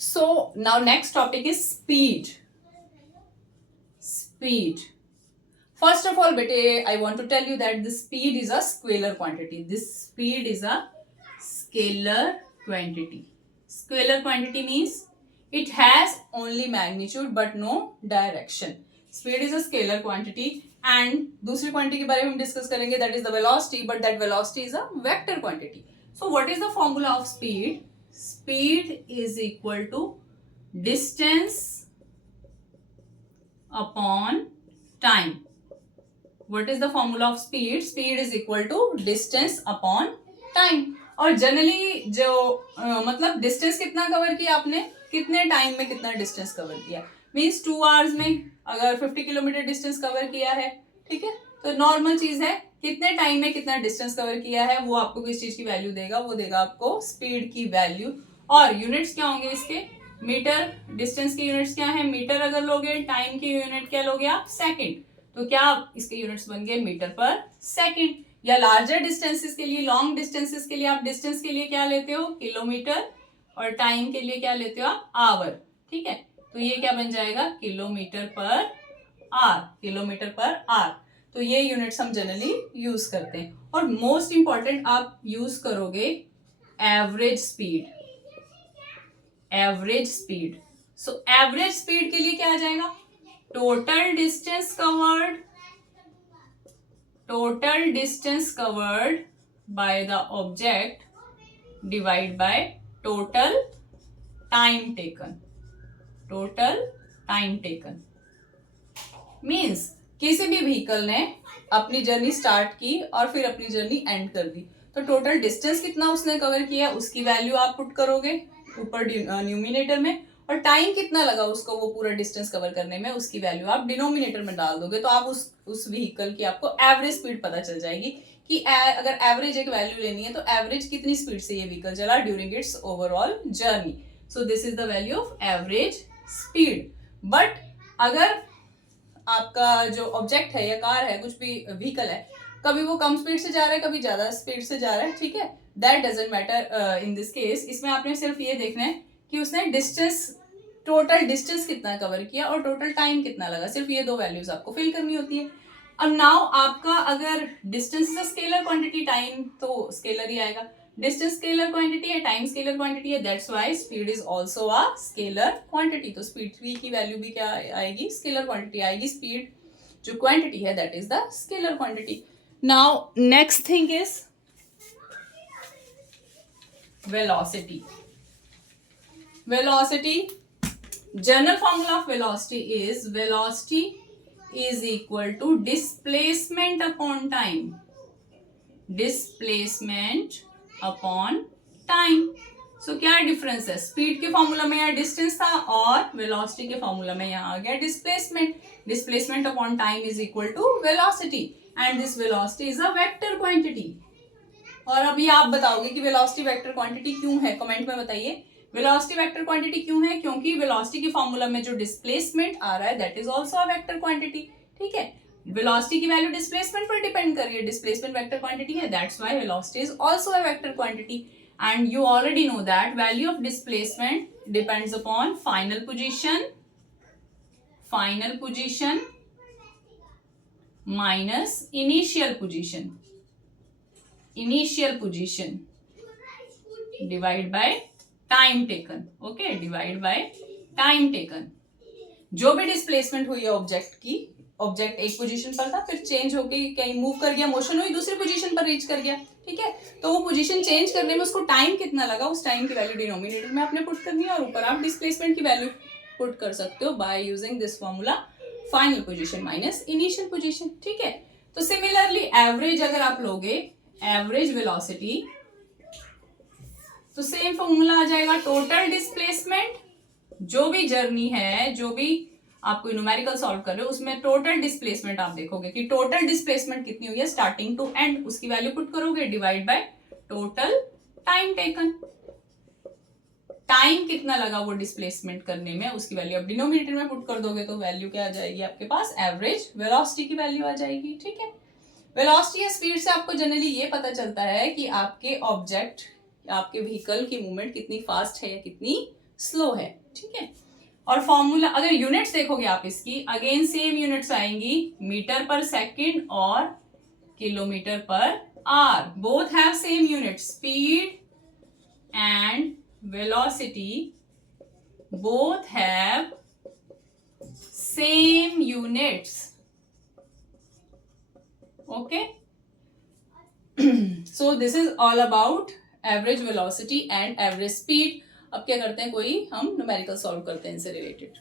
So now next topic is speed. First of all, bete, I want to tell you that the speed is a scalar quantity. This speed is a scalar quantity. Scalar quantity means it has only magnitude but no direction. Speed is a scalar quantity. And दूसरी quantity के बारे में हम discuss करेंगे, that is the velocity, but that velocity is a vector quantity. So what is the formula of speed? Speed is equal to distance upon time. What is the formula of speed? Speed is equal to distance upon time. और generally जो मतलब distance कितना cover किया आपने, कितने time में कितना distance cover किया, मीन्स 2 आवर्स में अगर 50 किलोमीटर डिस्टेंस कवर किया है, ठीक है, तो नॉर्मल चीज है कितने टाइम में कितना डिस्टेंस कवर किया है, वो आपको किस चीज की वैल्यू देगा, वो देगा आपको स्पीड की वैल्यू. और यूनिट्स क्या होंगे इसके, मीटर. डिस्टेंस के यूनिट्स क्या है, मीटर अगर लोगे, टाइम की यूनिट क्या लोगे आप, सेकेंड. तो क्या इसके यूनिट्स बन गए मीटर पर सेकेंड. या लार्जर डिस्टेंसेस के लिए, लॉन्ग डिस्टेंसेस के लिए आप डिस्टेंस के लिए क्या लेते हो, किलोमीटर, और टाइम के लिए क्या लेते हो आप, आवर. ठीक है, तो ये क्या बन जाएगा, किलोमीटर पर आर. किलोमीटर पर आर. तो ये यूनिट्स हम जनरली यूज करते हैं. और मोस्ट इंपॉर्टेंट आप यूज करोगे average speed. Average speed. So average speed के लिए क्या आ जाएगा, total distance covered. Total distance covered by the object divide by total time taken. Total time taken means किसी भी व्हीकल ने अपनी जर्नी स्टार्ट की और फिर अपनी जर्नी एंड कर दी, तो टोटल डिस्टेंस कितना उसने कवर किया उसकी वैल्यू आप पुट करोगे ऊपर न्यूमिनेटर में, और टाइम कितना लगा उसको वो पूरा डिस्टेंस कवर करने में उसकी वैल्यू आप डिनोमिनेटर में डाल दोगे. तो आप उस व्हीकल की आपको एवरेज स्पीड पता चल जाएगी कि अगर एवरेज एक वैल्यू लेनी है तो एवरेज कितनी स्पीड से ये व्हीकल चला during its overall journey. So this is the value of average speed. But अगर आपका जो ऑब्जेक्ट है या कार है, कुछ भी व्हीकल है, कभी वो कम स्पीड से जा रहा है, कभी ज्यादा स्पीड से जा रहा है, ठीक है, that doesn't matter in this case. इसमें आपने सिर्फ ये देखना है कि उसने डिस्टेंस, टोटल डिस्टेंस कितना कवर किया और टोटल टाइम कितना लगा, सिर्फ ये दो वैल्यूज आपको फिल करनी होती है. अब नाउ आपका अगर distance is a scalar quantity, time तो स्केलर ही आएगा. डिस्टेंस स्केलर क्वांटिटी है, टाइम स्केलर क्वांटिटी है, that's why speed is also a scalar quantity. तो स्पीड की वैल्यू भी क्या आएगी, स्केलर क्वांटिटी आएगी. स्पीड जो क्वांटिटी है that is the scalar quantity. Now next thing is velocity. Velocity, general formula of velocity is equal to displacement upon time. Displacement upon time. So क्या difference है, speed के formula में यहाँ distance था और velocity के formula में यहाँ आ गया displacement. Displacement upon time is equal to velocity and this velocity is a vector quantity. और अभी आप बताओगे कि वेलोसिटी वेक्टर क्वांटिटी क्यों है, कमेंट में बताइए. वेलोसिटी वेक्टर क्वांटिटी क्यों है, क्योंकि वेलोसिटी के फॉर्मूला में जो डिस्प्लेसमेंट आ रहा है that is also a vector quantity. ठीक है, वेलोसिटी की वैल्यू डिस्प्लेसमेंट पर डिपेंड कर रही है, डिस्प्लेसमेंट वेक्टर क्वांटिटी है, that's why velocity is also a vector quantity. And you already know that value of displacement depends upon final position minus initial position divide by time taken. Okay, divide by time taken. जो भी displacement हुई है object की, object एक position पर था, फिर change होके कहीं मूव कर गया, मोशन हुई, दूसरी पोजीशन पर रीच कर गया, ठीक है, तो वो पोजीशन चेंज करने में उसको टाइम कितना लगा, उस टाइम की वैल्यू डिनोमिनेटर में आपने पुट करनी है और ऊपर आप डिस्प्लेसमेंट की वैल्यू पुट कर सकते हो by using this formula, final position minus initial position. ठीक है, तो सिमिलरली एवरेज अगर आप लोगे, एवरेज वेलोसिटी, तो सेम फॉर्मूला आ जाएगा टोटल डिस्प्लेसमेंट. जो भी जर्नी है, जो भी आपको न्यूमेरिकल सॉल्व कर रहे हो उसमें टोटल डिस्प्लेसमेंट आप देखोगे कि टोटल डिस्प्लेसमेंट कितनी हुई है स्टार्टिंग टू एंड, उसकी वैल्यू पुट करोगे divide by total time taken. Time कितना लगा वो डिस्प्लेसमेंट करने में उसकी वैल्यू आप डिनोमिनेटर में पुट कर दोगे, तो वैल्यू क्या आ जाएगी आपके पास, एवरेज वेलोसिटी की वैल्यू आ जाएगी. ठीक है, वेलोसिटी या स्पीड से आपको जनरली ये पता चलता है कि आपके ऑब्जेक्ट, आपके व्हीकल की मूवमेंट कितनी फास्ट है या कितनी स्लो है, ठीक है। और फॉर्मूला अगर यूनिट्स देखोगे आप इसकी, अगेन सेम यूनिट्स आएंगी, मीटर पर सेकंड और kilometre per hour, both have same unit, speed and velocity both have same units, okay. So this is all about average velocity and average speed. अब क्या करते हैं, कोई हम न्यूमेरिकल सॉल्व करते हैं इनसे रिलेटेड।